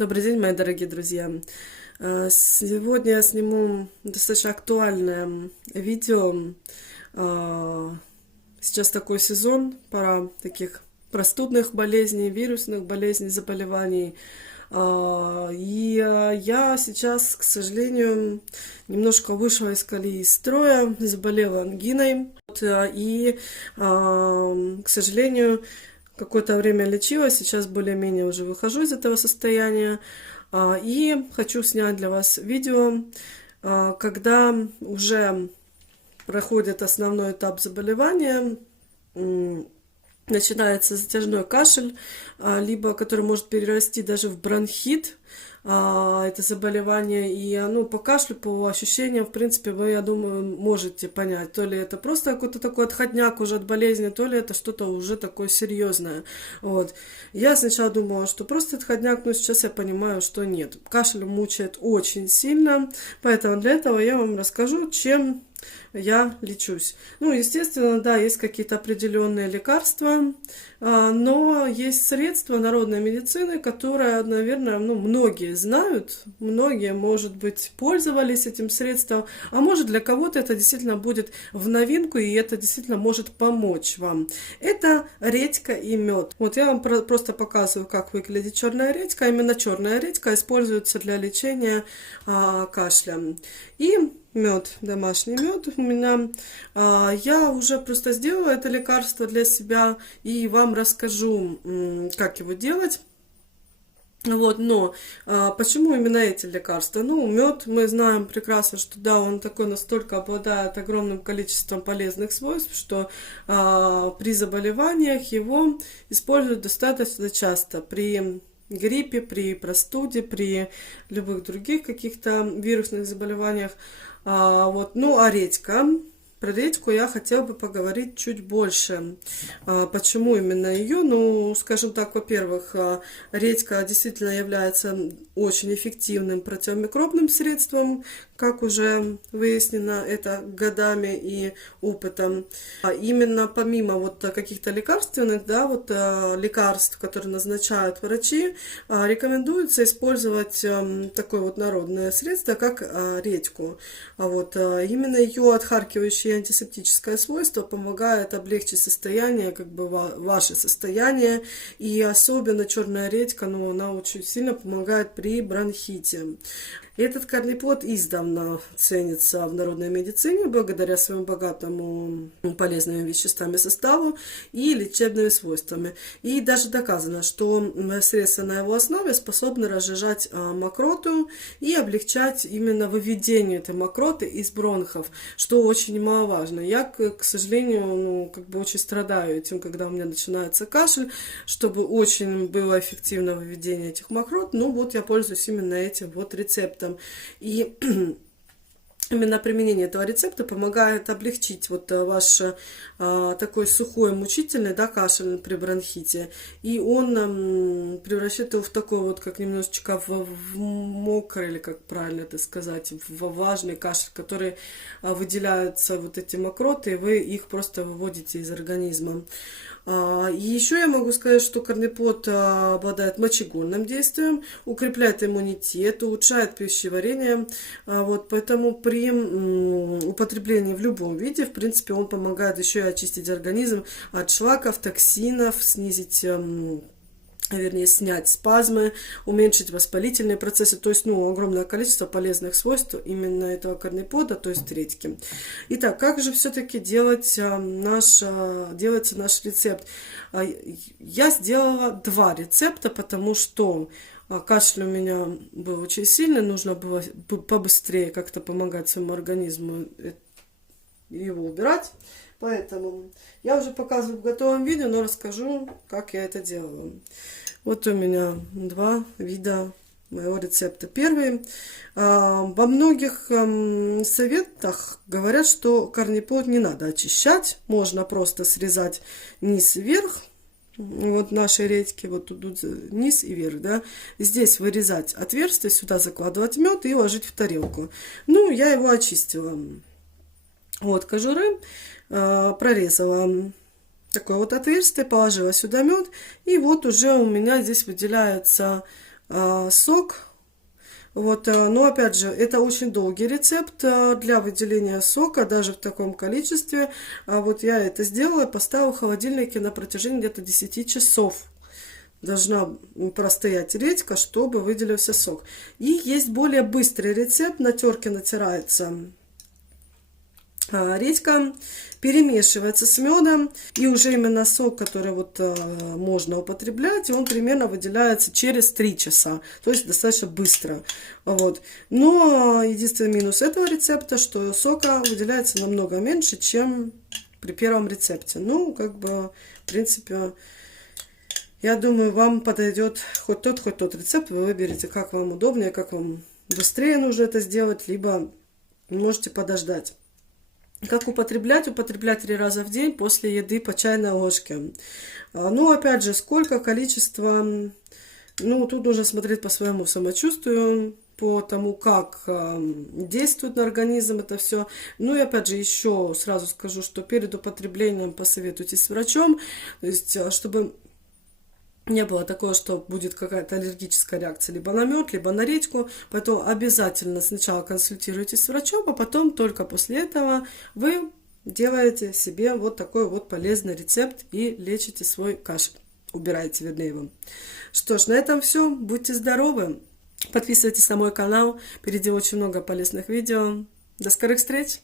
Добрый день, мои дорогие друзья. Сегодня я сниму достаточно актуальное видео. Сейчас такой сезон, пора таких простудных болезней, вирусных болезней, заболеваний. Я сейчас, к сожалению, немножко вышла из колеи строя, заболела ангиной. К сожалению, какое-то время лечилась, сейчас более-менее уже выхожу из этого состояния. И хочу снять для вас видео, когда уже проходит основной этап заболевания, начинается затяжной кашель, либо который может перерасти даже в бронхит, это заболевание. И по кашлю, по ощущениям, в принципе, вы, я думаю, можете понять, то ли это просто какой-то такой отходняк уже от болезни, то ли это что-то уже такое серьезное. Вот. Я сначала думала, что просто отходняк, но сейчас я понимаю, что нет. Кашель мучает очень сильно, поэтому для этого я вам расскажу, чем я лечусь. Естественно, да, есть какие-то определенные лекарства, но есть средства народной медицины, которые, наверное, многие знают, многие, может быть, пользовались этим средством, а может, для кого-то это действительно будет в новинку, и это действительно может помочь вам. Это редька и мед. Вот я вам просто показываю, как выглядит черная редька. Именно черная редька используется для лечения кашля. И мед, домашний мед у меня. Я уже просто сделала это лекарство для себя и вам расскажу, как его делать. Но почему именно эти лекарства? Мед, мы знаем прекрасно, что да, он такой настолько обладает огромным количеством полезных свойств, что при заболеваниях его используют достаточно часто при гриппе, при простуде, при любых других каких-то вирусных заболеваниях. А редька? Про редьку я хотела бы поговорить чуть больше. Почему именно ее? Скажем так, во-первых, редька действительно является очень эффективным противомикробным средством, как уже выяснено это годами и опытом. Именно помимо каких-то лекарственных, лекарств, которые назначают врачи, рекомендуется использовать такое народное средство, как редьку. Именно ее отхаркивающее антисептическое свойство помогает облегчить состояние, ваше состояние. И особенно черная редька, она очень сильно помогает при бронхите. Этот корнеплод издавна ценится в народной медицине благодаря своему богатому полезными веществами составу и лечебными свойствами. И даже доказано, что средства на его основе способны разжижать мокроту и облегчать именно выведение этой мокроты из бронхов, что очень немаловажно. Я, к сожалению, очень страдаю этим, когда у меня начинается кашель, чтобы очень было эффективно выведение этих мокрот. Я пользуюсь именно этим рецептом. И именно применение этого рецепта помогает облегчить ваш такой сухой, мучительный кашель при бронхите. И он превращает его в такой как немножечко в мокрый, или как правильно это сказать, в влажный кашель, который выделяются эти мокроты, и вы их просто выводите из организма. И еще я могу сказать, что корнеплод обладает мочегонным действием, укрепляет иммунитет, улучшает пищеварение. Поэтому при употреблении в любом виде, в принципе, он помогает еще и очистить организм от шлаков, токсинов, снять спазмы, уменьшить воспалительные процессы, то есть, огромное количество полезных свойств именно этого корнеплода, то есть редьки. Итак, как же все-таки делается наш рецепт? Я сделала 2 рецепта, потому что кашель у меня был очень сильный, нужно было побыстрее как-то помогать своему организму его убирать. Поэтому я уже показываю в готовом видео, но расскажу, как я это делала. У меня 2 вида моего рецепта. Первый. Во многих советах говорят, что корнеплод не надо очищать, можно просто срезать низ и верх. Нашей редьки, тут низ и верх, да. Здесь вырезать отверстие, сюда закладывать мед и ложить в тарелку. Я его очистила. Кожуры прорезала такое отверстие, положила сюда мед, и уже у меня здесь выделяется сок. Вот, но опять же, это очень долгий рецепт для выделения сока, даже в таком количестве. Вот я это сделала, поставила в холодильнике на протяжении где-то 10 часов. Должна простоять редька, чтобы выделился сок. И есть более быстрый рецепт. На терке натирается редька, перемешивается с медом, и уже именно сок, который вот можно употреблять, он примерно выделяется через 3 часа, то есть достаточно быстро. Вот. Но единственный минус этого рецепта, что сока выделяется намного меньше, чем при первом рецепте. Ну, как бы, в принципе, я думаю, вам подойдет хоть тот рецепт, вы выберете, как вам удобнее, как вам быстрее нужно это сделать, либо можете подождать. Как употреблять? Употреблять 3 раза в день после еды по чайной ложке. Ну, опять же, сколько, количество, ну, тут нужно смотреть по своему самочувствию, по тому, как действует на организм это все. Ну и опять же, еще сразу скажу, что перед употреблением посоветуйтесь с врачом, то есть, чтобы не было такого, что будет какая-то аллергическая реакция либо на мед, либо на редьку. Поэтому обязательно сначала консультируйтесь с врачом, а потом только после этого вы делаете себе вот такой вот полезный рецепт и лечите свой кашель. Убираете, вернее, его. Что ж, на этом все. Будьте здоровы. Подписывайтесь на мой канал. Впереди очень много полезных видео. До скорых встреч!